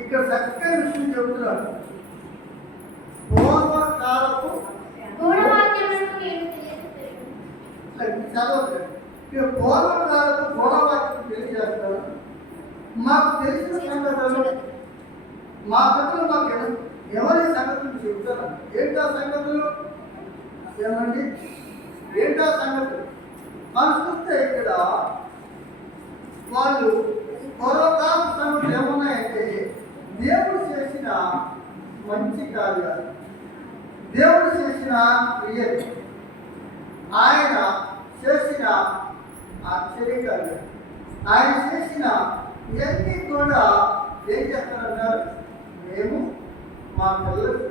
ఇక్కడ చక్కగా విషయం చెబుతున్నాడు. పూర్వకాలపు చదవలేదు. ఇక పూర్వకాలపు గూఢవాక్యం తెలియజేస్తాడు. మాకు తెలిసిన సంగతులు మా పెద్దలు మాకు ఎవరి సంగతులు చెబుతారు. ఏంటా సంగతులు? ఏమండి ఏంటా సంగతులు? మనం చూస్తే ఇక్కడ వాళ్ళు పూర్వకాల సంగతులు ఏమున్నాయంటే దేవుడు చేసిన మంచి కార్యాలు, దేవుడు చేసిన క్రియలు, ఆయన చేసిన ఆశ్చర్యకార్యాలు, ఆయన చేసిన ఇవన్నీ కూడా ఏం చేస్తారన్నారు? మేము మా పిల్లలకు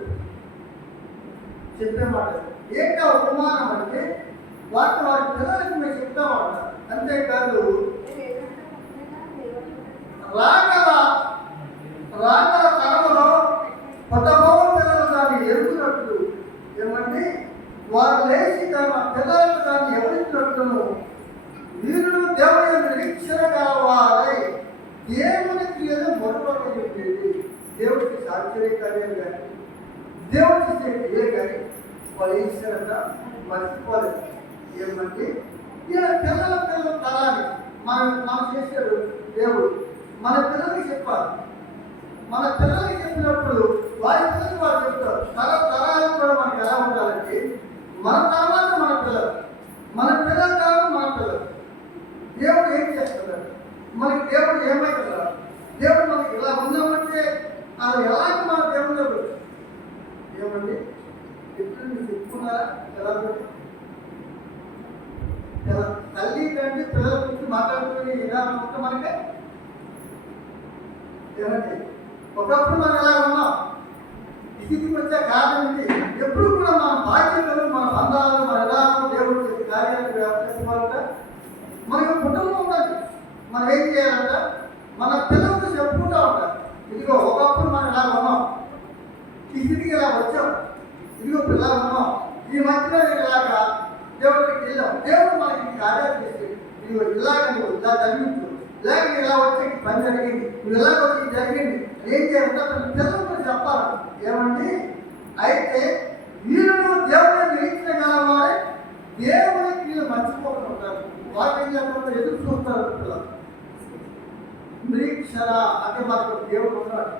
చెప్పేమాట. ఏంటో ఉపమానం అంటే వారి పిల్లలకు మేము చెప్తామంటారు. అంతేకాదు రాగల తరంలో పదభవం పిల్లలు దాన్ని ఎరుగునట్లు ఏమంటే వారు లేచి తన పిల్లలకు దాన్ని ఎవరినట్లును వీరుడు దేవుని నిరీక్షణ కావాలి. దేవుని క్రియలు మొదలు చెప్పేది దేవుడికి ఆశ్చర్యకార్యాలు కానీ దేవుడికి చేసే క్రియ కానీ వాళ్ళు ఈశ్వరంగా మర్చిపోలేదు. ఏమంటే ఇలా పిల్లల తరాన్ని మనం చేశాడు దేవుడు. మన పిల్లలకి చెప్పాలి. మన పిల్లలకి చెప్పినప్పుడు వారి పిల్లలు వారు చెప్తారు. తరాలు కూడా మనకి ఎలా ఉండాలంటే మన తర్వాత మన పిల్లలు, మన పిల్లల తర్వాత మన పిల్లలు. దేవుడు ఏం చేస్తున్నాడు? మనకి దేవుడు ఏమైతున్నాడు? దేవుడు మనకి ఇలా ఉన్నామంటే అది ఎలాంటి మన దేవుడు ఏమండి? ఎప్పుడు మీరు చెప్పుకున్నారా? ఎలా తల్లి కంటే పిల్లల గురించి మాట్లాడుకుని ఇలా ఉంటే మనకే ఏమండి? ఒకప్పుడు మనం ఎలా ఉన్నాం, స్థితికి వచ్చే కారణం ఏంటి? ఎప్పుడు కూడా మన బాధ్యతలు, మన బంధాలు, మన ఎలా దేవుడు చేసే కార్యాలు చేసేవాళ్ళ మనకు కుటుంబం ఉండాలి. మనం ఏం చేయాలంట? మన పిల్లలతో చెప్పుకుంటూ ఉంటారు. ఇదిగో ఒకప్పుడు మనం ఎలా ఉన్నాం, ఈ స్థితికి ఇలా వచ్చాం, ఇదిగో పిల్లలు ఉన్నాం, ఈ మధ్యలో ఇలాగా దేవుడికి వెళ్ళాం. దేవుడు మనకి కార్యాలు చేసి ఇదిగో ఇలాగ నువ్వు ఇలా జరిగించు, లేక ఇలా వచ్చి పని జరిగింది, నువ్వు ఇలా వచ్చి జరిగింది, ఏం చేయాలంటే పిల్లలకు చెప్పాలి. ఏమండి? అయితే వీళ్ళు దేవుడిని నిరీక్షించగలవారే దేవుని వీళ్ళు మర్చిపోతూ ఉంటారు. వాక్యం చెప్పకుండా ఎదురు చూస్తారు పిల్లలు. నిరీక్షణ అంటే మనకు దేవుడు ఉన్నాడు.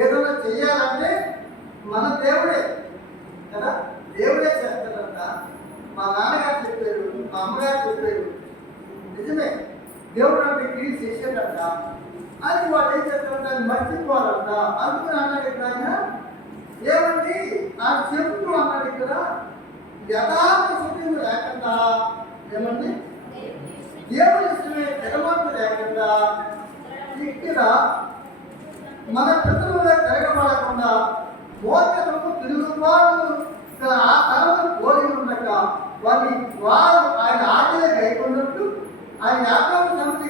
ఏదైనా చెయ్యాలంటే మన దేవుడే కదా, దేవుడే చేస్తాడంట. మా నాన్నగారు చెప్పారు, మా అమ్మగారు చెప్పారు, నిజమే. దేవుడు అంటే క్రియ చేసేటంట. అది వాళ్ళు ఏం చేస్తారంట? అది మర్చిపోవాలంట. అందుకని అన్నాడు ఇక్కడ ఆయన ఏమండి నాకు చెబుతూ అన్నాడు ఇక్కడ యథార్థ శుద్ధి లేకుండా ఏమండి దేవుని ఇష్టమే తెగమార్పు లేకుండా ఇక్కడ మన పితరులుగా తిరగబడకుండా మోసము తిరుగుబాటు ఆ తరమును పోలి ఉండక వారు ఆయన ఆజ్ఞ గైకొన్నట్టు ఆయన యాకోబు సంగతి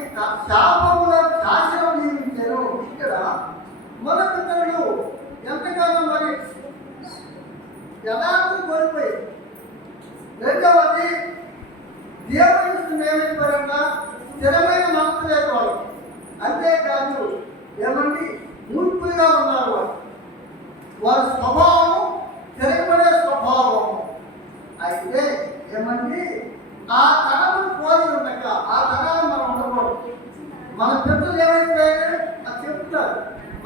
శాపముల శాసనం నియమించారు. ఇక్కడ మన పితరులు ఎంతకాలం మరి యథార్థం కోల్పోయి, రెండవది దేవుని ఇష్టం ఏమైపోయారంట? స్థిరమైన మనసు లేదు వాళ్ళు. అంతేకాదు ఏమండి మూర్ఖులుగా ఉన్నారు వాళ్ళు. వారి స్వభావం తిరగబడే స్వభావం. అయితే ఏమండి ఆ తరమును పోలి ఉండక ఆ తరాన్ని మనం ఉండకూడదు. మన పిల్లలు ఏమైపోయారు అది చెప్తారు.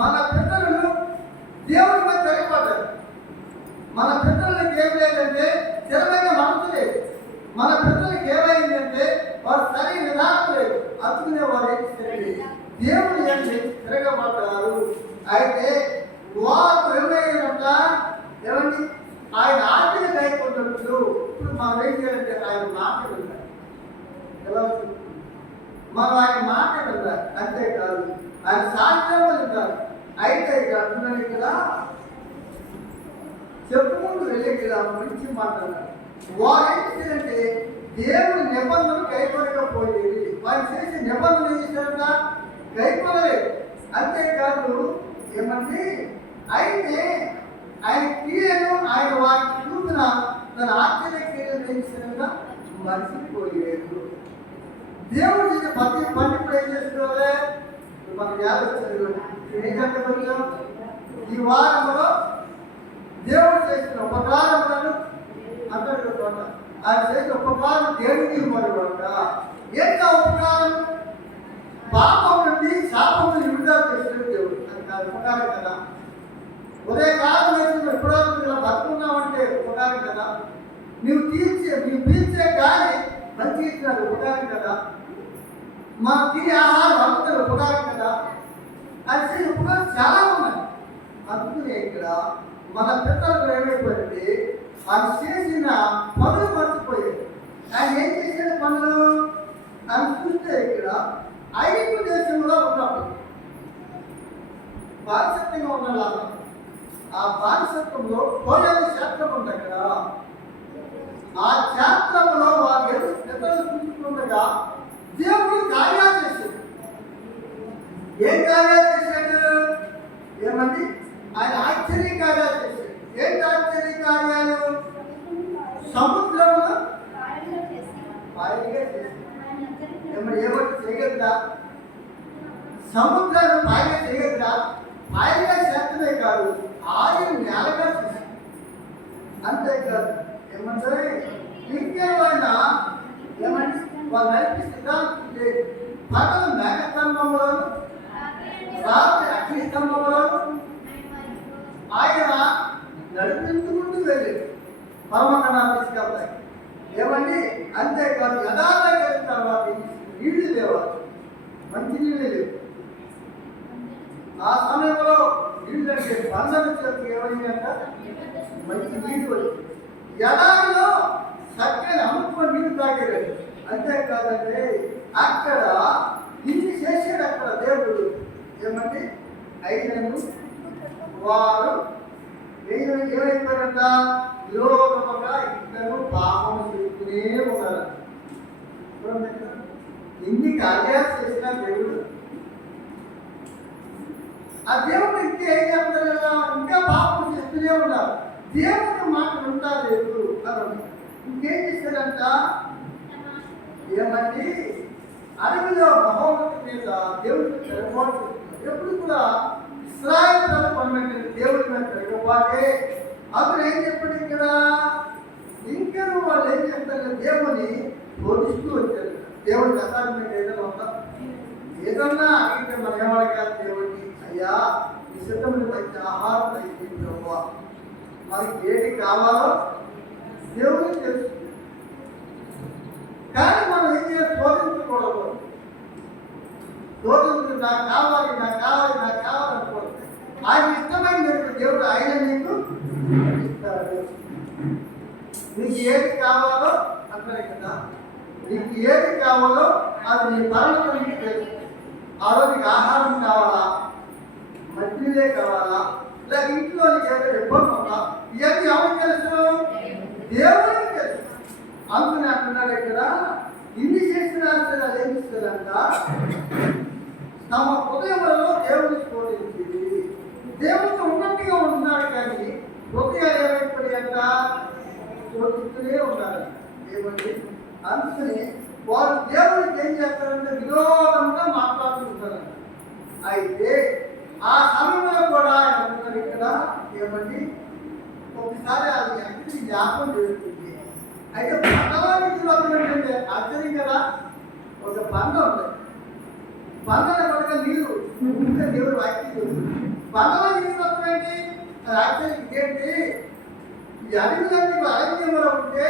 మన పిల్లలు దేవుడి మీద తిరగబడ్డారు. మన పిల్లలకి ఏం లేదంటే స్థిరమైన మనసు లేదు. మన పిల్లలకి ఏమైందంటే వారు సరైన విధానం లేదు. అందుకునే వారు ఏం చేయండి దేవుడు ఏంటి తిరగబడ్డారు. అయితే వారు ఏమైందంట? ఏమండి ఆయన ఆజ్ఞ గైకొన్నట్లు. ఇప్పుడు మనం ఏం చేయాలంటే ఆయన మాట వింటారు. ఎలా మనం ఆయన మాట వింటారు. అంతేకాదు ఆయన సాధ్యం వింటారు. అయితే ఇక్కడ అంటున్నాడు కదా చెప్పుకుంటూ వెళ్ళే కదా మంచి మాట్లాడారు. వారు ఏం చేయాలంటే దేవుడి నిబంధనలు కైకొనకపోయేది. వారు చేసే నిబంధన ఏం చేశారంట? కైకొనలేదు. అంతేకాదు ఏమంటే అయితే ఆయన క్రియను ఆయన వారికి చూపిన తన ఆశ్చర్య క్రియలు ఏం చేశారంట? మర్చిపోయేది. దేవుడు చేసే ప్రతి పని ఇప్పుడు ఏం చేసుకోవాలి? మన యాదవ్ ఏం చెప్పవచ్చు? ఈ వారంలో దేవుడు చేసిన ఉపకారములను అంటాడు కదా, ఆయన చేసిన ఉపకారం దేవుడికి ఇవ్వబడి ఏంటో ఉపకారం? పాపం నుండి శాపం విడుదల చేసిన దేవుడు. అది ఉపకారం కదా. ఉదయకాలం వేసి ఎప్పుడో ఇలా బతుకున్నావంటే ఉపకారం కదా. నువ్వు పీల్చే గాలి మంచి ఇచ్చినాడు ఉపకారం కదా. మనం తినే ఆహారం అందుకని ఉపకారం కదా. అది ఉపకారం చాలా ఉన్నాయి. అందుకనే ఇక్కడ మన పిల్లలకు ఏమైపోయింది, ఆయన చేసిన పనులు మర్చిపోయాడు. ఆయన ఏం చేసిన పనులు ఆయన చూస్తే ఇక్కడ ఐగుప్తు దేశంలో ఉన్నప్పుడు బానిసత్వంగా ఉన్నలాగా ఆ బానిసత్వంలో కోయలు క్షేత్రం ఉంది కదా. ఆ క్షేత్రంలో వారు పెద్దలు చూసుకుండగా దేవుడు కార్యాలు చేశాడు. ఏం కార్యాలు చేశాడు? ఏమండి? ఆయన ఆశ్చర్య కార్యాలు చేశాడు. ఏంటి ఆశ్చర్య కార్యాలు? సముద్రంలో పాయలుగా చేశాడు. ఏమంటే చేయగలరా? సముద్రాన్ని పాయగా చేయగలరా? పాయగా చేస్తమే కాదు, ఆయన నేలగా చేశాడు. అంతేకాదు ఏమంటారు, ఇంకేమైనా ఏమంటే వాళ్ళు నడిపిస్తే పగలు మేఘస్తంభంలో, రాత్రి అగ్ని స్తంభంలో ఆయన నడిపించుకుంటూ వెళ్ళాడు పరమకణాలు తీసుకెళ్తాయి. ఏమండి? అంతేకాదు యథార్థ కలిగిన తర్వాత నీళ్లు లేవాలి, మంచి నీళ్ళు లేవు. ఆ సమయంలో నీళ్ళు అంటే బంధన చేతి ఏమైందంట, మంచి నీళ్ళు వచ్చి ఎడారిలో చక్కని అమ్ముకున్న నీళ్ళు తాగాడు. అంతేకాదంటే అక్కడ ఇన్ని చేసాడు అక్కడ దేవుడు. ఏమంటే అయినను వారు ఏమైపోయారంట, విరోధముగా ఇద్దరు పాపం చేస్తూనే ఉన్నారు. ఇన్ని కార్యాలు చేసిన దేవుడు ఆ దేవుడు ఇంకా ఏం చెప్తారు కదా, ఇంకా పాపం చేస్తూనే ఉన్నారు. దేవుడి మాట ఉంటారు అని ఇంకేం చేశారంట, ఏమంటే అడవిలో మహోన్నతి మీద దేవుడికి తిరగబాటు చేస్తున్నారు. ఎప్పుడు కూడా ఇశ్రాయేలు ప్రజలు పనిపెట్టిన దేవుడి మీద తిరగబాటే. అతను ఏం చెప్పాడు ఇక్కడ, ఇంకా వాళ్ళు ఏం చెప్తారు, దేవుని బోధిస్తూ వచ్చారు. దేవుడి అసాధ్యమైన ఏదైనా ఉందా? ఏదన్నా అడిగితే మనం ఏమడగాలి దేవుడిని, అయ్యా ఈ సిద్ధమైన మంచి ఆహారం అయిపోయింది, మనకి ఏది కావాలో దేవుడికి తెలుసు. కానీ మనం ఏం చేయాలి, శోధించకూడదు. శోధించు నాకు కావాలి అనుకోండి. ఆయన ఇష్టమైన దేవుడు ఆయన నీకు ఇస్తాడు. నీకు ఏది కావాలో అంటారు కదా, నీకు ఏది కావాలో అది నీ పరమకు నీకు తెలుసు. ఆ రోజు నీకు ఆహారం కావాలా, మధ్యలే కావాలా, లేక ఇంట్లో నీకు ఏదైనా ఇబ్బంది ఉందా, ఇవన్నీ ఎవరికి తెలుసు? దేవుడికి తెలుసు. అందుకని అంటున్నాడు ఇక్కడ, ఇన్ని చేసిన అది ఏం ఇస్తుందంట, తమ హృదయంలో దేవుడిని శోధించింది. దేవుడితో ఉన్నట్టుగా ఉంటున్నాడు కానీ హృదయాలు ఏమైపోయి అంట, శోధిస్తూనే ఉన్నారు. ఏమండి? అందుకని వారు దేవుడికి ఏం చేస్తారంటే విరోధంగా మాట్లాడుతుంటారంట. అయితే ఆ సమయంలో కూడా ఏమంటారు ఇక్కడ, ఏమండి ఒకసారి అది అగ్ని జ్ఞాపకం జరుగుతుంది. అయితే పండవానికి ఏంటంటే ఆశ్చర్యం కదా, ఒక పండ ఉంది, పండల పడక నీరు ఉంటే దేవుడు వాక్యం, పండలో నీరు వస్తాయండి. అది ఆశ్చర్యం ఇదేంటి, ఈ అడవిలన్నీ అరణ్యంలో ఉంటే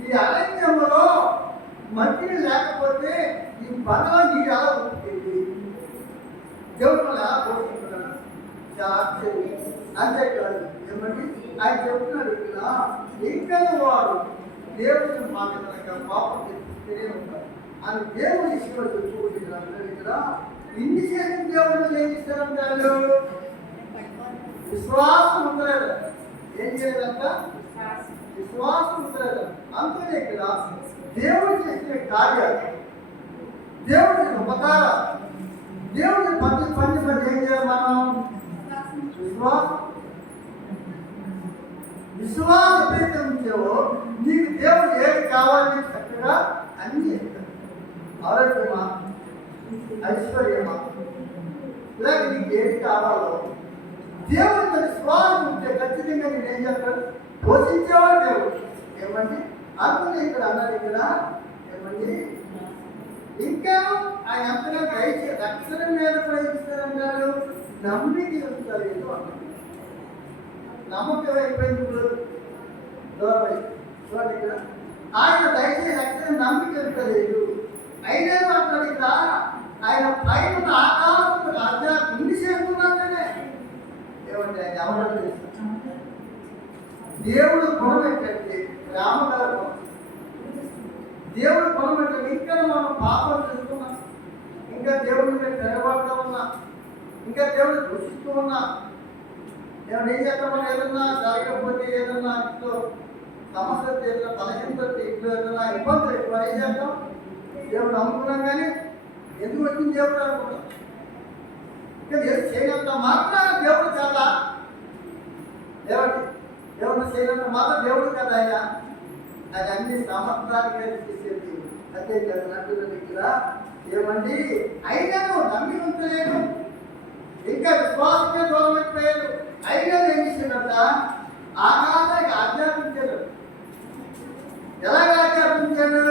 ఈ అరణ్యంలో మంచిని లేకపోతే ఈ పండలో నీరు ఎలా ఉంటుంది, దేవుడు ఎలా పోషిస్తున్నాడు. చాలా ఆశ్చర్యం. అంతేకాదు ఏమండి, ఆయన చెప్తున్నాడు ఇక్కడ, ఇంకా వారు దేవుడిని మాట్లాడక పాపం చేస్తూనే ఉంటారు అని దేవుడి ఇష్టం చెప్పుకుంటున్నారు. ఇక్కడ ఇన్ని చేసిన దేవుడు ఏం ఇస్తారంటారు, విశ్వాసం ఉండలేదు. ఏం చేయలేదంట, విశ్వాసం ఉండలేదు. అందుకనే ఇక్కడ దేవుడు చేసిన కార్యాలు, దేవుడి ఉపకారాలు, దేవుడిని పని ఏం చేయాలి మనం, విశ్వాసం ఎప్పుడైతే ఉంచావో నీకు దేవుడు ఏది కావాలని చక్కగా అన్ని ఇస్తాడు. ఆరోగ్యమా, ఐశ్వర్యమా, లేక నీకు ఏది కావాలో దేవుడితో విశ్వాసం ఉంటే ఖచ్చితంగా నేను ఏం చేస్తాడు, పోషించేవాడు దేవుడు. ఏమండి అందులో ఇక్కడ అన్నాడు, ఇక్కడ ఏమండి ఇంకా ఆయన ఎంతగా దయచే రక్షణ మీద ప్రయత్నిస్తారంటారు, నమ్మిక ఉంచాలి అన్నాడు. నమ్మకం అయిపోయింది దూరం చూడండి ఇక్కడ ఆయన దయచేసి రక్షణ నమ్మిక ఉంటలేదు. అయినా అంటాడు ఇక్కడ ఆయన పైన ఆకాశం రాజా ఉండి చేస్తున్నాడనే ఏమంటే ఆయన ఎవరు దేవుడు గుణం ఏంటంటే రామగారు గుణం. దేవుడు గుణం ఏంటంటే ఇంకా మనం పాపం చేస్తున్నాం, ఇంకా దేవుడి మీద తెరబడుతూ ఉన్నా, ఇంకా దేవుడు దూషిస్తూ ఉన్నా, ఏమన్నా ఏం చేస్తామని ఏదన్నా జరగకపోతే ఏదన్నా ఇంట్లో సమస్య ఏదైనా బలహీనత ఇంట్లో ఏదైనా ఇబ్బందులు ఎక్కువ ఏం చేస్తాం, దేవుడు నమ్ముకున్నాం కానీ ఎందుకు వచ్చింది దేవుడు అనుకుంటాం. ఇంకా చేయనంత మాత్రం దేవుడు కదా, దేవుడు చేయనంత మాత్రం దేవుడు కదా ఆయన. అది అన్ని సమర్థాలుగా చేసేది అదే కదా ఇక్కడ ఏమండి. అయినా నమ్మి ఉంచలేదు, ఇంకా విశ్వాసమే దూరం అయిపోయాడు. అయినా ఏం చేశాడంట, ఆకాశానికి ఆజ్ఞాపించాడు. ఎలాగ ఆజ్ఞాపించాడు,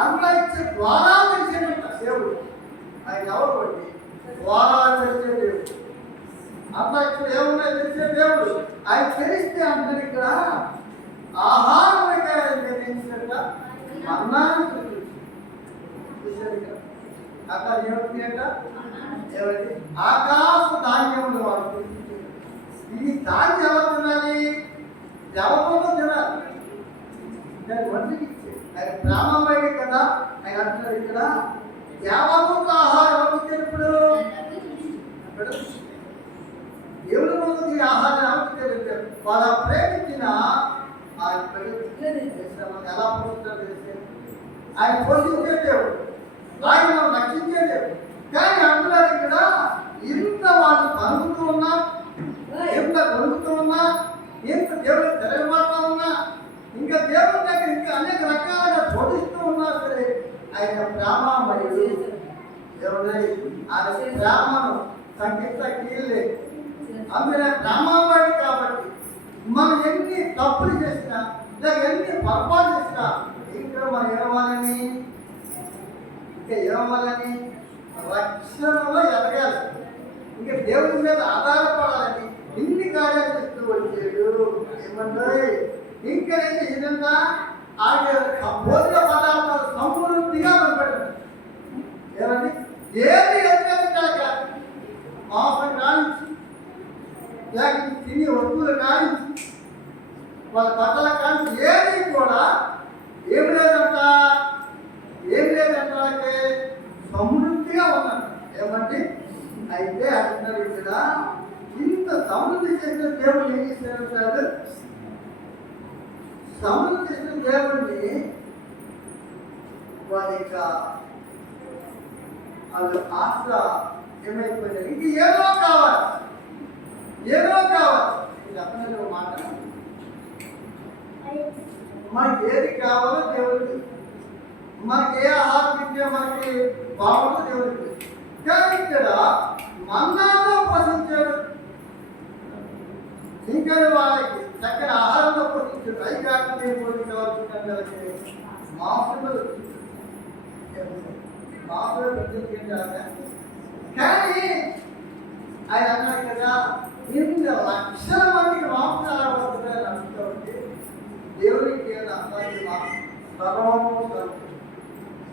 అందులో ఇచ్చే ద్వారా తెలిసేటంట దేవుడు. ఆయన ఎవరు బట్టి ద్వారా తెలిసే దేవుడు, అంతా ఇక్కడ ఏమున్నాయి తెలిసే దేవుడు. ఆయన తెలిస్తే అందరు ఇక్కడ ఆహారం నిర్ణయించినట్ట అన్నాన్ని చూశారు. ఇక్కడ అక్కడ ఏమిటి ఏమండి ఆకాశ ధాన్యములు వాడు. ఇది ధాన్యం ఎవరు తినాలి, దేవతలతో తినాలి. వంటికి ఆయన బ్రాహ్మణుడే కదా. ఆయన అంటున్నారు ఇక్కడ దేవతలతో ఆహారం ఎవరు ఇప్పుడు దేవుడు ముందు ఈ ఆహారం ఎవరు వాళ్ళ ప్రేమించిన ఆయన ఎలా పోషించారు తెలిస్తే ఆయన పోషించే దేవుడు, ఆయన రక్షించే దేవుడు. కానీ అంటున్నారు ఇక్కడ ఇంత వాళ్ళు కలుగుతూ ఉన్నా, ఎంత కలుగుతూ ఉన్నా, ఎంత దేవుడు తెరగబడుతూ ఉన్నా, ఇంకా దేవుడి దగ్గర ఇంకా అనేక రకాలుగా శోధిస్తూ ఉన్నా సరే ఆయన ప్రేమమయుడు. దేవుడు ఆయన ప్రేమను సంగీత కీళ్ళే అందులో ప్రేమమయుడు. కాబట్టి మనం ఎన్ని తప్పులు చేసినా లేదా ఎన్ని పొరపాటు చేసినా ఇంకా మనం ఏమవ్వాలని, ఇంకా ఏమవ్వాలని రక్షణలో ఎదగాలి, ఇంకా దేవుడి మీద ఆధారపడాలని ఇన్ని కార్యాలు చేస్తూ వచ్చాడు. ఏమంటే ఇంకా ఏదంతా ఆయన భోజన పదార్థాలు సమృద్ధిగా కనపడింది. ఏమండి ఏది ఎదుగుతాక మాంసం కానించి లేక తిని వస్తువులు కానించి వాళ్ళ బట్టల కానించి ఏది కూడా ఏమి లేదంట, ఏమి లేదంటే సమృద్ధిగా ఉన్నాడు. ఏమంటే అయితే అంటున్నారు ఇక్కడ ఇంత సమృద్ధి చేసిన దేవుడు ఏం చేశారంటారు, సమృద్ధి చేసిన దేవుడిని వాళ్ళ యొక్క వాళ్ళు ఆశ ఏమైపోయినారు, ఇంక ఏదో కావాలి, ఏదో కావాలి. ఇది అర్థమైన మాట. మనకి ఏది కావాలో దేవుడికి, మనకి ఏ ఆహారం ఇచ్చే మనకి బాగుందో దేవుడికి. కానీ ఇక్కడ మన్నాతో పోషించాడు, ఇంకా వాళ్ళకి చక్కని ఆహారంలో పోషించాడు. అవి కాకుండా ఏం పోషించవలసిందంటే మాంసంలో ప్రతిష్ఠించాలి. కానీ ఆయన అన్నాడు కదా, 8 లక్షల మందికి మాంసం ఎలా పడుతుందని అడుగుతామంటే దేవుడికి సర్వము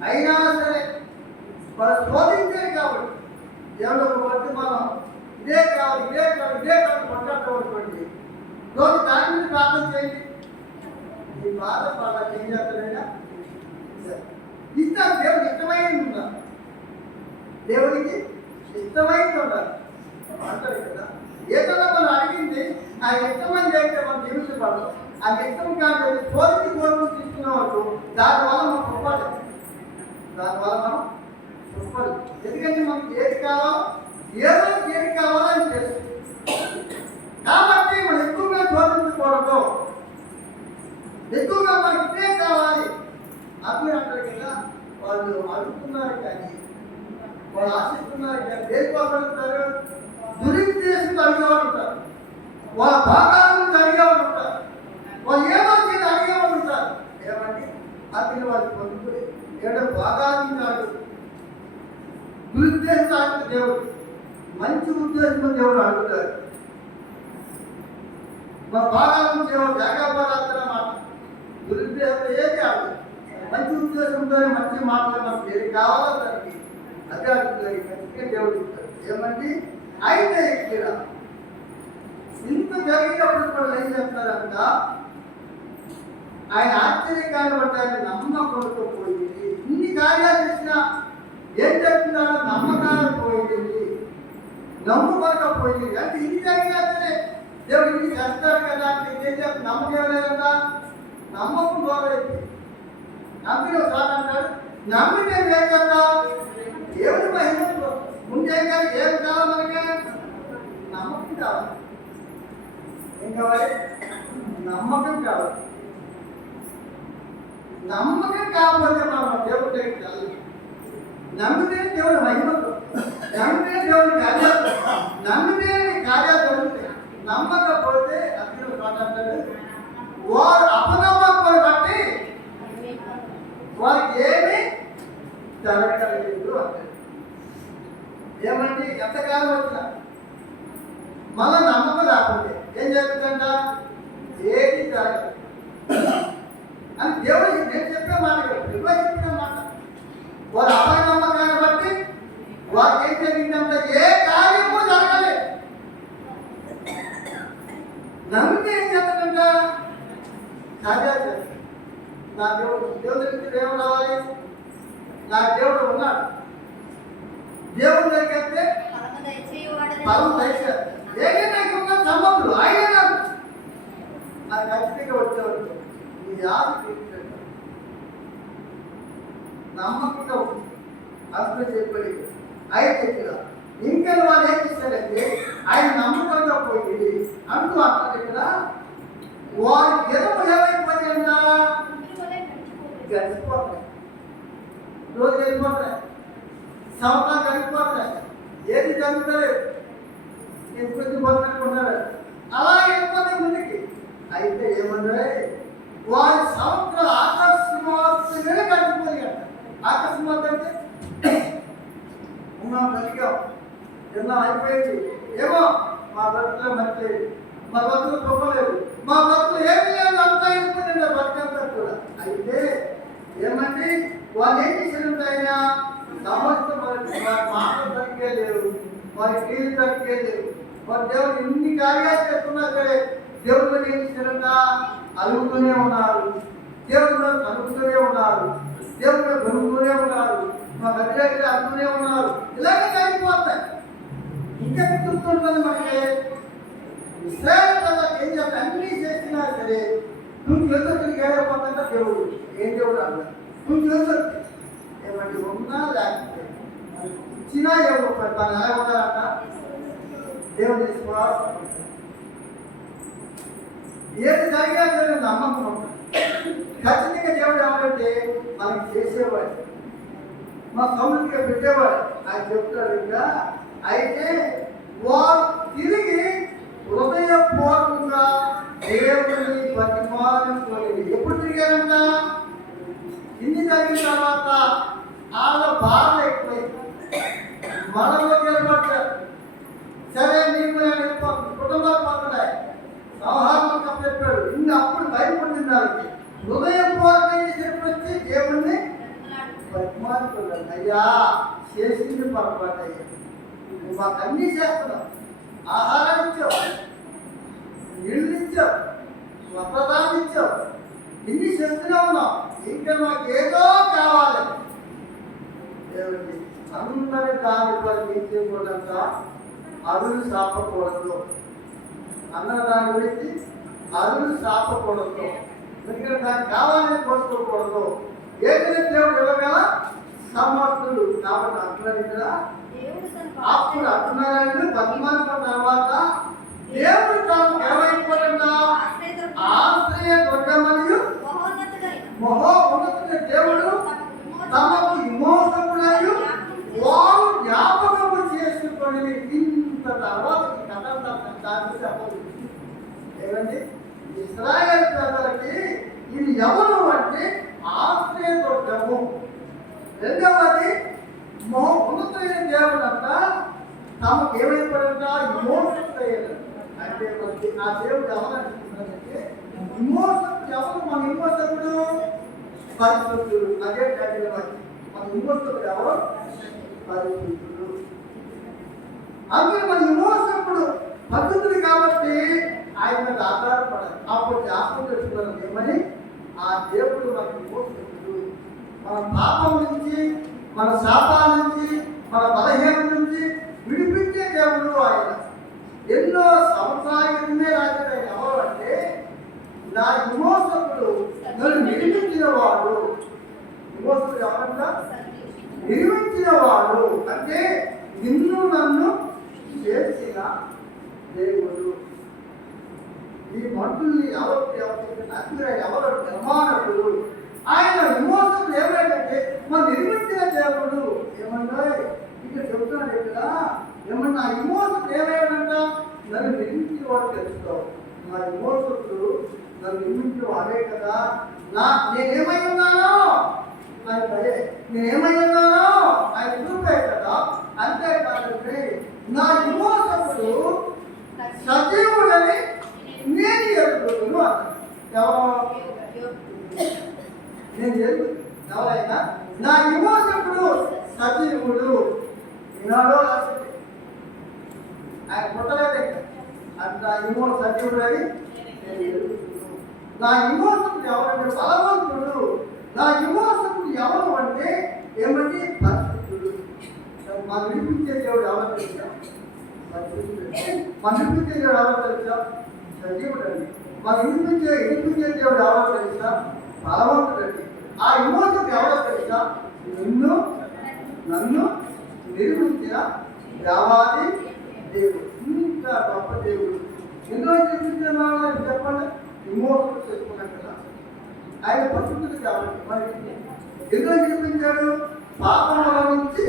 అయినా సరే వాళ్ళు శోధించారు. కాబట్టి దేవుడు బట్టి మనం ఇదే కావాలి, ఇదే కావాలి, ఇదే కావాలి మాట్లాడుకోవటువంటి రోజు దాని మీద ప్రార్థన చేయండి. ఈ బాధ వాళ్ళకి ఏం చేస్తారైనా ఇష్టం, దేవుడికి ఇష్టమైంది ఉండాలి, దేవుడికి ఇష్టమైంది ఉండాలి అంటారు కదా. ఏదైనా మనం అడిగింది ఆయన ఇష్టమని చేస్తే మనం జీవించబడదు. ఆయన ఇష్టం కాదు కోరిక కోరిక తీసుకున్న వరకు దానివల్ల మనం పొరపాటు, దానివల్ల మనం పొరపాటు. ఎందుకంటే మనకి ఏది కావాలో ఏది కావాలో అని తెలుసు. కాబట్టి మనం ఎక్కువగా శోధించకూడదు, ఎక్కువగా మనకి ఇదే కావాలి. అప్పుడు అంటారు కదా, వాళ్ళు అడుగుతున్నారు కానీ వాళ్ళు ఆశిస్తున్నారు. దేనికోసం అడుగుతారు? దురుద్దేశంతో అడిగేవాడు ఉంటారు, వాళ్ళ భాగాల నుంచి అడిగేవాడు ఉంటారు, వాళ్ళు ఏమో చేసి అడిగేవాడు ఉంటారు. ఏమండి అతని వాళ్ళు పొందుకుని ఏడో భాగాల నుంచి అడుగుతారు. దురుద్దేశంతో అడుగుతారు దేవుడు, మంచి ఉద్దేశంతో దేవుడు అడుగుతారు. మా భాగాల నుంచి ఎవరు జాగ్రత్త మాట దురుద్దేశంతో ఏది అడుగుతారు. మంచి ఉద్దేశంతో మంచి మాటలు మనకు ఏది కావాలో దానికి అదే అడుగుతారు. మంచిగా దేవుడు ఇస్తారు. ఏమండి అయితే ఇక్కడ ఇంత జరిగినప్పుడు కూడా ఏం చెప్తారంట, ఆయన ఆశ్చర్యకాన్ని బట్టి ఆయన నమ్మకంతో పోయింది. ఇన్ని కార్యాలు చేసినా ఏం చెప్తున్నాడో నమ్మకాలు పోయింది, నమ్ముకోకపోయింది. అంటే ఇన్ని జరిగినాకనే దేవుడు ఇన్ని చేస్తారు కదా అంటే ఏం చెప్పి నమ్మకం లేదంట, నమ్మకం పోలేదు. నమ్మిన సార్ అంటాడు, నమ్మితే ఏం చేస్తా దేవుడి మహిమ ముందే కానీ ఏం కావాలి మనకి? నమ్మకం కావాలి. ఏం కావాలి? నమ్మకం కావాలి. నమ్మకం కాకపోతే మనం దేవుడి దగ్గరికి వెళ్ళాలి. నమ్మితే దేవుడి మహిమకు, నమ్మితే దేవుడి కార్యాలు, నమ్మితే కార్యాలు జరుగుతాయి. నమ్మకపోతే అతను మాట్లాడతాడు, వారు అపనమ్మకం బట్టి వారికి ఏమీ జరగలేదు అంటాడు. ఏమండి ఎంతకాలం వచ్చినా మళ్ళా నమ్మకం రాకపోతే ఏం జరుగుతుందంట? ఏది జరగదు అని దేవుడు నేను చెప్పే మాట చెప్పిన మాట. వారు అపనమ్మకాన్ని బట్టి వారికి ఏం జరిగిందంట? ఏ కార్యము జరగలేదు. నమ్మితే ఏం చేస్తాడంట? కార్యాలు చేస్తాడు. నా దేవుడు దగ్గరికి ఏం రావాలి? నా దేవుడు ఉన్నాడు. దేవుడు దగ్గరికి వెళ్తే పరమ దయచేయాలి. ఏదైనా ఉన్న సమర్థుడు ఆయన నాకు అది ఖచ్చితంగా వచ్చేవాడు. ఈ ఆశ నమ్మకంగా ఉంటుంది. అసలు చెప్పాడు అయితే ఇంకా వాళ్ళు ఏం చేశారంటే ఆయన నమ్మకంగా పోయింది అంటూ అంటారు ఇక్కడ. వారి ఎరుపు ఏమైపోయిందా? గడిచిపోతాయి, రోజు వెళ్ళిపోతాయి, సంవత్సరాలు గడిచిపోతాయి, ఏది జరుగుతుంది ఎత్తుకొచ్చి పోతున్నట్టుకున్నారు. అలా వెళ్ళిపోతే ముందుకి. అయితే ఏమన్నా వారి సంవత్సరాలు ఆకస్మాత్తుగానే గడిచిపోయాడు. అకస్మాత్ అంటే ఉన్నాం, బతికాం, ఎన్నో అయిపోయింది. ఏమో మా బతుకులో మర్చిపోయింది, మా బతుకులు గొప్పలేదు, మా బతుకులు ఏమి లేదు, అంతా అయిపోయింది బతికంతా కూడా. అయితే ఏమండి వాళ్ళు ఏం చేసినట్టు ఆయన సమస్య వారి మాటలు తగ్గే లేవు, వారి కీళ్ళు తగ్గే లేవు. వారి దేవుడు ఇన్ని కార్యాలు చేస్తున్నా సరే దేవుడు ఏం చేశారంట? అలుగుతూనే ఉన్నారు, దేవుడు కలుగుతూనే ఉన్నారు, దేవుడు గొనుగుతూనే ఉన్నారు, మా వ్యతిరేకలు అంటూనే ఉన్నారు. ఇలాగే కలిగిపోతాయి. ఇంకా గుర్తుంటుంది మనకి. ఇశ్రాయేలు ఏం చెప్పి అన్ని చేసినా సరే నువ్వు ఎదురుకి ఏమైపోతుందంటే దేవుడు ఏం దేవుడు అన్నారు. నువ్వు ఎదురు ఏమంటే ఉన్నా లేకపోతే ఇచ్చినా ఎవరు తను ఎలా ఉంటారంట? దేవుడు విశ్వాసం. ఏది జరిగినా సరే నమ్మకం ఉంటుంది. ఖచ్చితంగా దేవుడు ఏమంటే మనకి చేసేవాడు, మా సౌలుగా పెట్టేవాడు. ఆయన చెప్తాడు ఇంకా. అయితే వారు తిరిగి హృదయపూర్వకంగా దేవుడిని బతిమాలుకోలేదు. ఎప్పుడు తిరిగారంట? ఇన్ని జరిగిన తర్వాత వాళ్ళ బాధ ఎక్కువైంది, మనలో నిలబడ్డారు. సరే నీకు కుటుంబాలు పోతున్నాయి, సంహారంగా చెప్పాడు. ఇన్ని అప్పుడు భయపడింది. దానికి హృదయపూర్వకంగా చెప్పొచ్చి దేవుడిని బతిమాలుకున్నాడు. అయ్యా చేసింది పొరపాటయ్యా, నువ్వు మాకు అన్నీ చేస్తున్నావు, ఆహారం ఇచ్చావు, నీళ్ళు ఇచ్చావు, స్వప్రదానం ఇచ్చావు, ఇన్ని చేస్తూనే ఉన్నావు, ఇంకా మాకు ఏదో కావాలి. దేవుడి అందరి దాని తీసుకోవడంత అరులు సాపకూడదు అన్న దాని గురించి అరులు సాపకూడదు. ఎందుకంటే దానికి కావాలని కోసుకోకూడదు. ఏదైనా దేవుడు ఇవ్వగల సమర్థుడు కాబట్టి అంటున్నారు ఇక్కడ. అప్పుడు అంటున్నారంటే 10 మంది తర్వాత దేవుడు తాను ఏమైపోయిందా? ఆశ్రయ దుర్గమనియు మహోన్నతుడైన దేవుడు తమకు విమోచకుడైన వారు రెండవది ఉన్నతమైన దేవుడు అంట తమకు ఏమైపోయాడంట విమోచకుడయ్యాడు. అంటే ఆ దేవుడు ఎవరంటే విమోచకుడు ఎవరు? మన విమోచకుడు పరిశుద్ధుడు. అదే టైటిల్ మన విమోచకుడు ఎవరు? పరిశుద్ధుడు. అందుకే మన విమోచకుడు పరిశుద్ధుడు కాబట్టి ఆయన మీద ఆధారపడాలి. అప్పుడు జ్ఞాపకం తెచ్చుకోవాలి ఏమని, ఆ దేవుడు మన విమోచకుడు. మన పాపం నుంచి, మన శాపాల నుంచి, మన బలహీనత నుంచి విడిపించే దేవుడు ఆయన. ఎన్నో సంవత్సరాల క్రితమే రాజు ఆయన ఎవరు అంటే, నా విమోచకుడు నన్ను నిర్మించిన వాడు. విమోచకుడు ఎవరంట? నిర్మించిన వాడు అంటే నిన్ను నన్ను చేసిన దేవుడు. ఈ మనుషుల్ని ఎవరు నిర్మాణకుడు. ఆయన విమోచకుడు ఏమైందంటే మన నిర్మించిన దేవుడు. ఏమన్నా ఇక్కడ చెప్తున్నాడు ఇక్కడ, ఏమన్నా విమోచకుడు ఏమైందంట? నన్ను నిర్మించిన వాడు తెలుసుకో. నా విమోచకుడు నన్ను నిర్మించిన వాడే కదా. నేనేమై ఉన్నానో ఆయన భయే, నేనేమై ఉన్నానో ఆయన చూపే కదా. అంతేకాదంటే నా విమోచకుడు సజీవుడని నేను ఎరుగుతున్నాను. నేను ఎరుగు ఎవరైనా నా విమోచకుడు సజీవుడు. ఈనాడో ఆయన పుట్టలేదే అది నా సజీవుడు అని నేను ఎరుగుతున్నాను. నా విమోచకుడు ఎవరంటే బలవంతుడు. నా విమోచకుడు ఎవరు అంటే ఏమంటే పరిశుద్ధుడు. మన వినిపించే దేవుడు ఎవరు తెలుసా? మన వినిపించే దేవుడు ఎవరు తెలుసా? సజీవుడు అండి. మన వినిపించే దేవుడు ఎవరు తెలుసా? బలవంతుడండి. ఆ విమోచకుడు ఎవరో తెలుసా? నిన్ను నన్ను నిర్మించిన దేవాది దేవుడు. ఇంత గొప్ప దేవుడు. ఎన్నో నిర్మించిన చెప్పండి. విమోచకుడు చెప్పుకున్నాం కదా. ఆయన పరిశుద్ధుడు కాబట్టి మరి ఎన్నో నిర్మించాడు. పాపముల నుంచి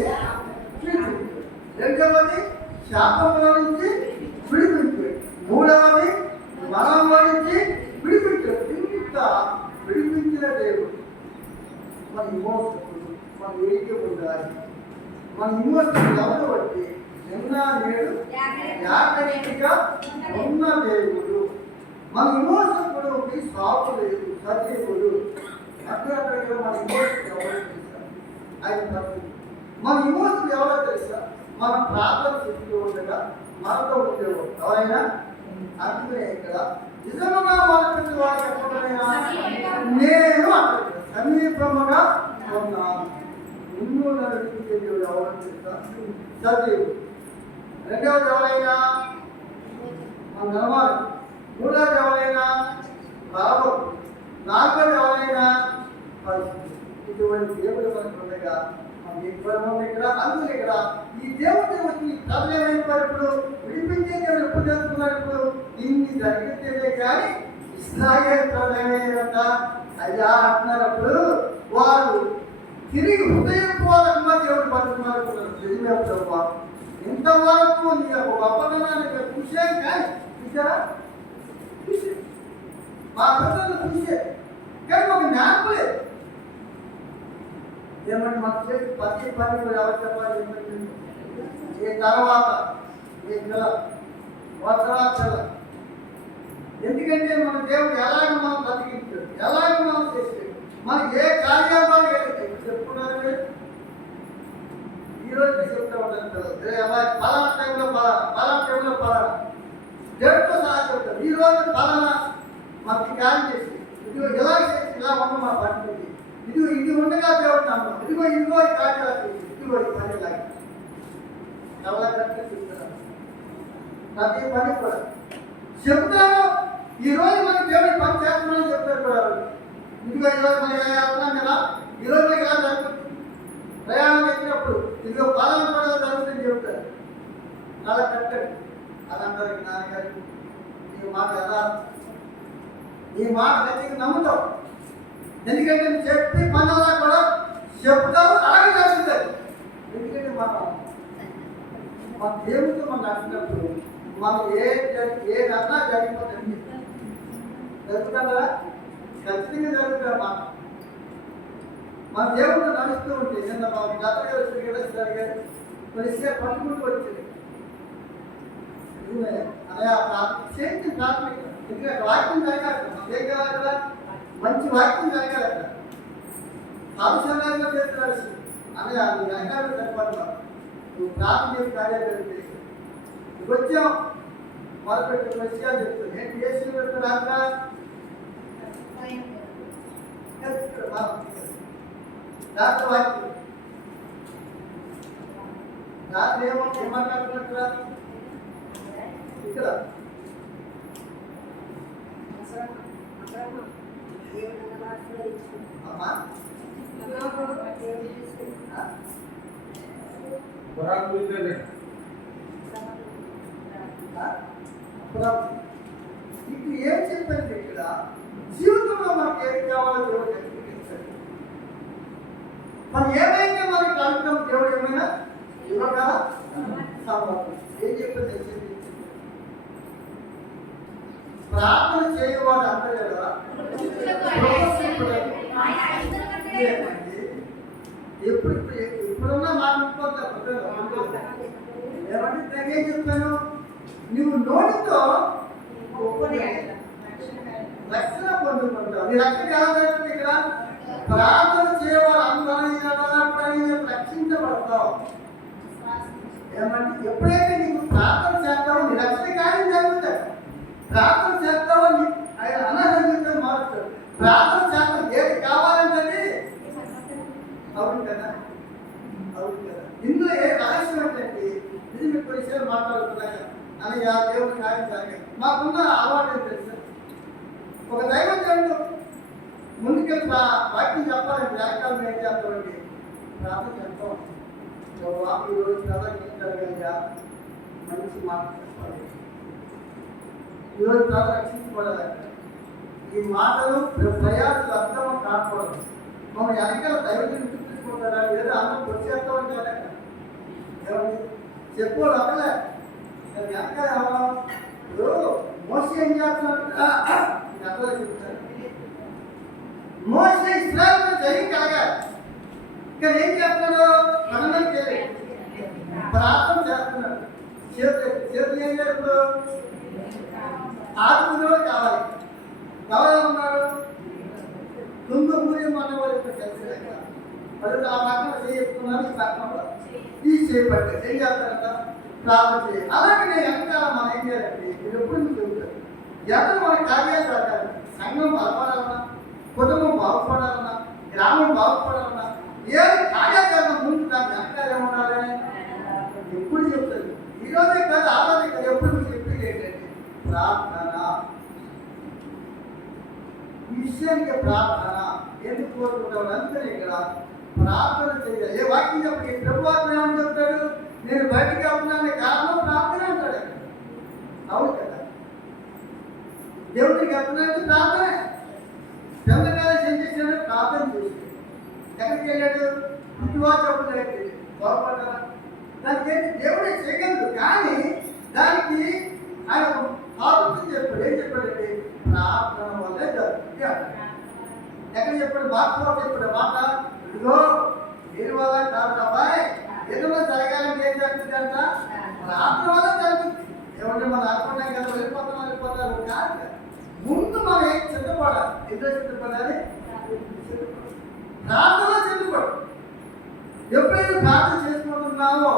విడిపించాడు. రెండవది శాపముల నుంచి విడిపించాడు. మూడవది మరణంలో నుంచి విడిపించాడు. ఇంత విడిపించిన దేవుడు మన విమోచకుడు. మన ఏకి ఉండాలి. మన విమోచకుడు ఎవరు బట్టి నిన్న నేడు యాకరీతిగా ఉన్న దేవుడు. మన విమోచకుడికి సాకు లేదు, సజీవుడు. అక్కడక్కడ మన విమోచకుడు ఎవరో తెలుసా? ఆయన పరిస్థితి. మన విమోచకుడు ఎవరో తెలుసా? మన ప్రార్థన స్థితిలో ఉండగా మనతో ఉండేవాడు ఎవరైనా. అందుకనే ఇక్కడ నిజముగా మనకు వారు చెప్పడమైనా నేను అక్కడ సమీపముగా ఉన్నాను. ముందు నడిపించే దేవుడు ఎవరో తెలుసా? సజీవుడు. రెండవది ఎవరైనా మన నడవాలి. మూడవది ఎవరైనా బలవంతుడు. నాలుగవది ఎవరైనా పరిస్థితి. ఇటువంటి దేవుడు మనకు ఉండగా ఇక్కడ అందులో ఇక్కడ ఈ దేవుడి వచ్చి కథలేమైన ఇప్పుడు విడిపించే దేవుడు ఎప్పుడు చేస్తున్నారు? ఇప్పుడు ఇన్ని జరిగితేనే కానీ ఇస్రాయేల్ ప్రజలంట అయ్యా అంటున్నప్పుడు వారు తిరిగి హృదయపూర్వకంగా దేవుడు పడుతున్నారు. ఇంతవరకు నీ యొక్క గొప్పతనాన్ని చూసాం కానీ చూసారా? చూసే మా ప్రజలు చూసే కానీ ఒక జ్ఞాపకం లేదు. ఏమంటే మన చేసి ప్రతి పని కూడా ఎవరు చెప్పాలి? ఏ తర్వాత ఏ నెల వస్త్రాక్షల. ఎందుకంటే మన దేవుడు ఎలాగ మనం బతికించాడు, ఎలాగ మనం చేసాడు, మనకి ఏ కార్యాలు చెప్పుకున్నారు మీరు. ఈరోజు చెప్తూ ఉంటాను కదా, పలానా టైంలో పలానా దేవుడితో సహా చెప్తారు. ఈ రోజు పలానా మనకి జ్ఞానం చేసి ఇదిగో ఇలా చేసి ఇలా ఉన్న మా పట్టింది. ఇది ఉండగా దేవుడు నమ్మకం. ఇదిగో ఈ కార్యాలు ఇదిగో ఈ పని లాగా ఎలా కరెక్ట్గా చెప్తున్నారు. ప్రతి పని కూడా చెప్తాను. ఈ రోజు మన దేవుడి పని చేస్తున్నామని చెప్తారు కూడా. ఇదిగో ఈరోజు మనం ఎలా వెళ్తున్నాం కదా, ఈరోజు ఇలా జరుగుతుంది. ప్రయాణం ఎక్కినప్పుడు ఇదిగో పాలన కూడా జరుగుతుందని చెప్తారు. చాలా కరెక్ట్. అదంటారు నాన్నగారు ఈ మాట ఎలా, ఈ మాట ఖచ్చితంగా నమ్ముతాం. ఎందుకంటే చెప్పి పనులా కూడా చెప్తారు, అలాగే జరుగుతుంది. ఎందుకంటే మన దేవుడితో మనం నడిచినప్పుడు మనం ఏదన్నా జరిగిపోతుంది. జరుగుతుందా? ఖచ్చితంగా జరుగుతుంది. మన దేవుడు నడుస్తూ ఉంటే నిన్న మా గత గారు కొద్దిగా పట్టుకుంటూ వచ్చింది అదే చేతి ప్రాథమిక ఎందుకంటే వాక్యం జరగాలి ఏం కావాలి కదా మంచి వాక్యం జరగాలి అక్కడ ఆలోచనగా చేస్తున్నాడు అదే అది వెనకాల సరిపడతాం నువ్వు ప్రాథమిక కార్యాలయం చేసి వచ్చాం మొదలుపెట్టిన విషయాలు చెప్తుంది ఏంటి చేసి పెడుతున్నా రాత్రి వాక్యం రాత్రి ఏమంటున్నట్టుగా ఇక్కడ అమ్మా ఇప్పుడు ఏం చెప్పండి ఇక్కడ జీవితంలో మనకి ఏం కావాలో దేవుడు ఎక్స్పీరియన్స్ మనం ఏమైతే మనకి అడుగుతాం దేవుడు ఏమైనా ఇవ్వగల ఏం చెప్పండి ప్రార్థన చేయవాడు అంటారు కదా ఎప్పుడన్నా మాట్లాడుకోవాలి ఏమంటే ఏం చెప్పాను నువ్వు నోటితో రక్షణ పొందుకుంటావు నీ రక్షణ ఎలా జరుగుతుంది ఇక్కడ ప్రార్థన చేయవాడు అందరూ రక్షించబడతావు ఏమంటే ఎప్పుడైతే నీకు ప్రార్థన చేస్తావో నీ రక్షణ కార్యం జరుగుతాయి ప్రార్థన చేస్తావో ఆయన అనారోగ్యంతో మారుతాడు ప్రార్థన చేస్తాం ఏది కావాలంటే అవును కదా అవును కదా ఇందులో ఏ రహస్యం ఏంటంటే ఇది మీకు విషయాలు మాట్లాడుతున్నాయి అని ఆ దేవుడి కార్యం జరిగాయి మాకున్న అలవాటు ఏం తెలుసు ఒక దైవజనుడు ముందుకెళ్ళి వాక్యం చెప్పాలంటే వ్యాఖ్యానం ఏం చేస్తామండి ప్రార్థన చేస్తాం ఈరోజు కదా ఏం జరగలిగా మంచి మాట చెప్పాలి ఈరోజు కాదు రక్షించుకోవడానికి ఈ మాటలు ప్రయాసాలు అర్థం కాకూడదు మనం వెనకాల దైవజనుడు చూపించుకుంటారా లేదా అందరం వచ్చేస్తామని కదా చెప్పుకోవాలి అక్కలే వెనకాల ఇప్పుడు మోస ఏం చేస్తున్నాడు అక్కడ చెప్తారు మోస ఇస్రాయేల్ జరిగి కలగాలి ఇక్కడ ఏం చేస్తున్నాడు మనమని ప్రార్థన చేస్తున్నాడు చేతులు ఏం చేస్తున్నాడు ఆత్మలో కావాలి ఎవరున్నారు దుంగమూర్యం అనేవాళ్ళు ఇక్కడ తెలిసిన వాళ్ళు ఆ పక్కన చెప్తున్నారు ఈ పక్కన ఈ చేపట్టే ఏం చేస్తారంట ప్రార్థన చేయాలి అలాగే నేను వెనకాల మనం ఏం చేయాలంటే ఇది ఎప్పుడు మీకు చెబుతారు ఎవరు మన కార్యాలు జరగాలి సంఘం బలపడాలన్నా కుటుంబం బాగుపడాలన్నా గ్రామం బాగుపడాలన్నా ఏ కార్యాచరణ ముందు దాని వెనకాల ఏముండాలి ఎప్పుడు చెప్తారు ఈరోజే కాదు ఆలోచన కదా ఎప్పుడు మీకు చెప్పేది ఏంటంటే ప్రార్థన ఈ విషయానికి ప్రార్థన ఎందుకు కోరుకుంటాడు అందుకని ఇక్కడ ప్రార్థన చేయాలి ఏ వాక్యం చెప్పి ప్రభుత్వం ఏమని చెప్తాడు నేను బయటికి వెళ్తున్నాను కారణం ప్రార్థన అంటాడు అవును కదా దేవుడికి వెళ్తున్నాడు ప్రార్థనే చంద్రకాలం ఏం చేశాడు ప్రార్థన చేశాడు ఎక్కడికి వెళ్ళాడు పుట్టివాచప్పుడు గొడవపడ్డారా దానికి ఏంటి దేవుడే చేయగలడు కానీ దానికి ఆయన ఆలోచన చెప్పాడు ఏం చెప్పాడంటే ప్రార్థన వల్లే జరుగుతుంది ఎక్కడ చెప్పాడు బాగా చెప్పాడు మాట ఇదిగో దీని వల్ల కాదు అబ్బాయి ఏదైనా జరగాలంటే ఏం జరుగుతుంది అంట ప్రార్థన వల్ల జరుగుతుంది ఏమంటే మనం అనుకున్నాం కదా వెళ్ళిపోతారు కాదు ముందు మనం ఏం సిద్ధపడాలి ఎందులో సిద్ధపడాలి ప్రార్థన సిద్ధపడు ఎప్పుడైతే ప్రార్థన చేసుకుంటున్నావో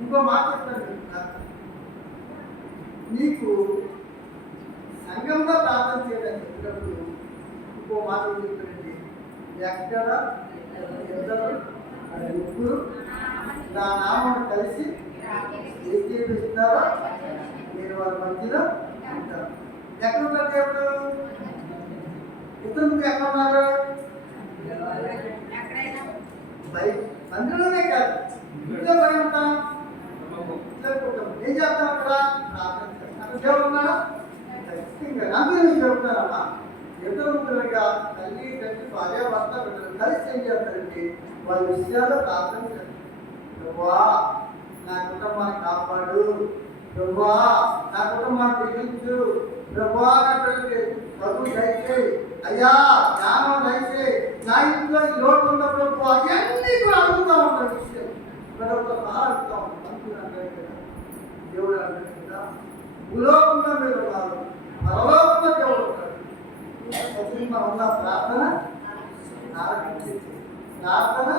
ఇంకో మాట చెప్తాను నీకు సంఘంలో ప్రార్థన చేయడానికి చెప్పినప్పుడు ఇంకో మాట చెప్తానండి ఎక్కడ ఇద్దరు ముగ్గురు నా నామం కలిసి ఏకీపిస్తున్నారో నేను వాళ్ళ మధ్యలో ఉంటాను ఎక్కడ ఉంటారు దేవుడు ఇతరులకు ఎక్కడ ఉన్నారు అందులోనే కాదు ఇంట్లో పడి ఉంటాం ఏం చేస్తాం అక్కడ అక్కడ దేవుడు ఉన్నాడా అందరూ మీకు చెప్తారమ్మా ఇద్దరు ముగ్గురుగా తల్లి తండ్రి భార్య భర్త కలిసి ఏం చేస్తారంటే వాళ్ళ విషయాల్లో ప్రార్థన చేస్తారు నా కుటుంబాన్ని కాపాడు ప్రభువా నా కుటుంబాన్ని దీవించు, ప్రభువా నా పిల్లలకి చదువు దయచేయి, అయ్యా జ్ఞానం దయచేయి, నా ఇంట్లో ఈ లోటు ఉన్న ప్రభువా అన్నీ కూడా అడుగుతూ ఉంటాను విషయం మరొక సహాయిస్తూ ఉంటాను. దేవుడు అంటాడు కదా, భూలోకంలో మీరు ఉన్నారు, పరలోకంలో దేవుడు ఉంటాడు. ఉన్న ప్రార్థన ఆలకించి ప్రార్థన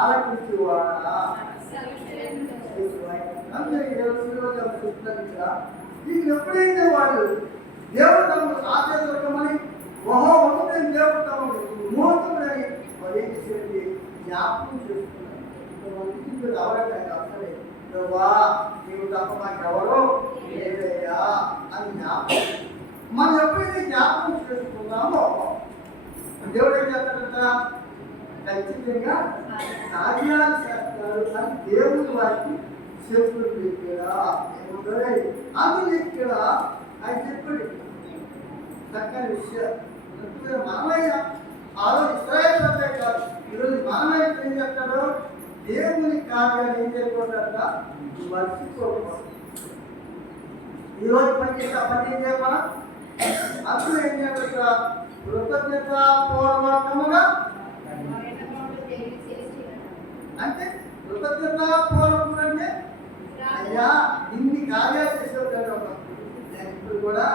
ఆలకించేవాడా ఇది ఎప్పుడైతే వాళ్ళు దేవుడు తమను ఆశీర్వదించమని మహోన్నతమైన దేవుడు తమను విమోచనని వాళ్ళు ఏం చేసేది జ్ఞాపకం చేసుకున్నారు. ఎవరైతే అసలే ప్రభా నీవు తప్ప మాకు ఎవరో లేదయ్యా అని జ్ఞాపకం మనం ఎప్పుడైతే జ్ఞాపకం చేసుకున్నామో దేవుడు ఏం చేస్తాడంట, ఖచ్చితంగా కార్యాలు చేస్తారు అని దేవుడు వారికి చెప్పుడు ఇక్కడ అందులో ఇక్కడ ఆయన చెప్పాడు చక్కని విషయం. మనమయ్య ఆరో ఇస్రాయేల్ ప్రజలే కాదు, ఈరోజు మనమయ్య ఏం చెప్తాడో దేవుని కార్యాలు ఏం చేయకూడదంట మర్చిపోకూడదు. ఈరోజు పనిచేసే పని ఏం చేయమా అసలు ఏం చేయాలంట, కృతజ్ఞత పూర్వకముగా అంటే కృతజ్ఞత పూర్వకం అంటే అయ్యా ఇన్ని కార్యాలు చేసేవాడు నేను ఇప్పుడు కూడా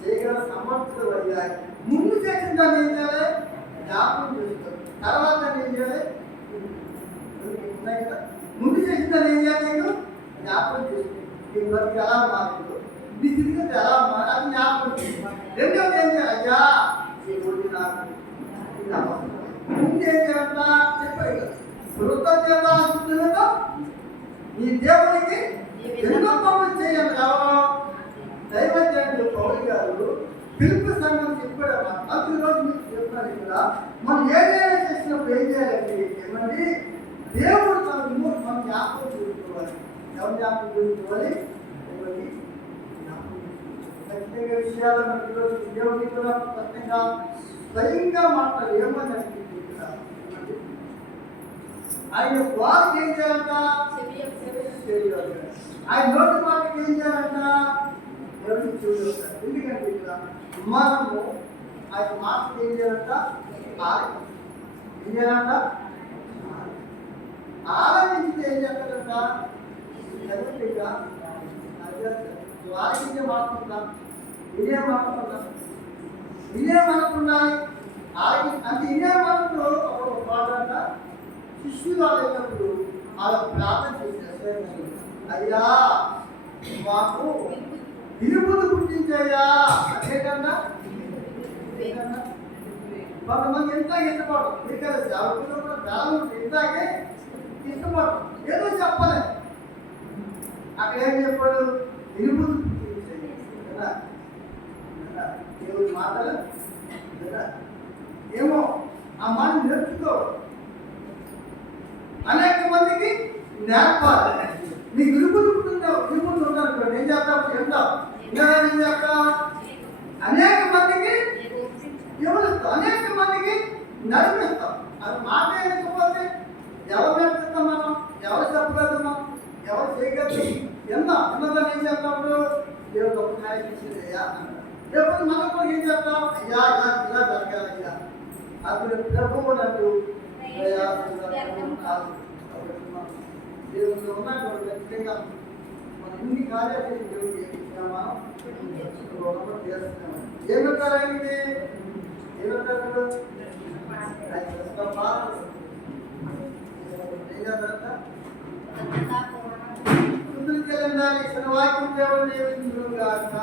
చేయగల సమర్థులు అయ్యాయి. ముందు చేసిన దాన్ని ఏం చేయాలి, జ్ఞాపకం చేస్తారు. తర్వాత ఏం చేయాలి, ముందు చేసిన దాన్ని ఏం చేయాలి, నేను జ్ఞాపకం చేస్తాను. నీ బతికి ఎలా మారిందో, నీ స్థితిగతి ఎలా మారి అది జ్ఞాపకం చేస్తాను. రెండవది ఏం చేయాలి, అయ్యా నాకు ముందు ఏం చేయాలంట చెప్పాడు, కృతజ్ఞత ఈ దేవునికి ఎన్నో పనులు చేయాలి. ఎవరో దైవజ్ఞుడు పౌలు గారు పిలుపు సంఘం చెప్పాడు. ప్రతి రోజు మీకు చెప్పారు ఇక్కడ మనం ఏదైనా చేసినప్పుడు ఏం చేయాలండి, ఏమండి దేవుడు తన విమోచన మనం జ్ఞాపకం చేసుకోవాలి. ఎవరు జ్ఞాపకం చేసుకోవాలి, ఏమండి ఖచ్చితంగా విషయాలు మనకి ఈరోజు దేవుడికి కూడా ఖచ్చితంగా స్వయంగా మాట్లాడు ఏమని అనిపించింది ఇక్కడ ఆయన వారికి ఏం చేయాలంట, ఆయన నోటి మాటకి ఏం చేయాలంట, ఎవరికి చూడాలి. ఎందుకంటే ఇక్కడ మనము ఆయన మాటకి ఏం చేయాలంట, ఏం చేయాలంట, ఆలోచించితే ఏం చేస్తాడంట, చదువుతుందా వారికి మాట్లాడుతుందా ఇదే మాట్లాడుతుందా ఇదే మనకుండాలి. అంటే ఇదే మనకు ఒక పాట శిష్యులు అయినప్పుడు వాళ్ళ ప్రార్థన చేశారు, అయ్యా మాకు విలుపులు పుట్టించాయా అదేకన్నా కొంతమంది ఎంత ఇష్టపడరు. మీకు సేవకులు కూడా చాలా ఇంతాకే ఇష్టపడరు, ఏదో చెప్పలే. అక్కడ ఏం చెప్పాడు, విలుపులు పుట్టించాయి కదా దేవుడి మాటలు కదా ఏమో ఆ మాట నేర్చుకో. అనేక మందికి నేర్పాలి. నీకు విలుపులు విలుపులు ఉందనుకోండి ఏం చేస్తావు, చెప్తావు ఏం చేస్తావు, అనేక మందికి వివరిస్తావు, అనేక మందికి నడిపిస్తావు. అది మాట లేకపోతే ఎవరు నడిపిస్తాం, మనం ఎవరు చెప్పగలుగుతున్నాం, ఎవరు చేయగలుగుతాం. ఎన్నదాన్ని ఏం చేస్తాడు, దేవుడు ఒక న్యాయం చేసేదయ్యా అంటారు. రేపు మనం కూడా ఏం చేస్తాం, అయ్యా ఇలా జరగాలయ్యా అప్పుడు ప్రభువు నన్ను దేవుడు ఉన్నాడు. ఖచ్చితంగా మనం ఇన్ని కార్యాలు చేసి దేవుడు చేస్తున్నామా చేస్తున్నామా ఏమంటారండి, ఏమంటారు ఏం చేస్తారంట, ముందుకు వెళ్ళాలి. ఇతర వాక్యం దేవుడు నియమించుగాక.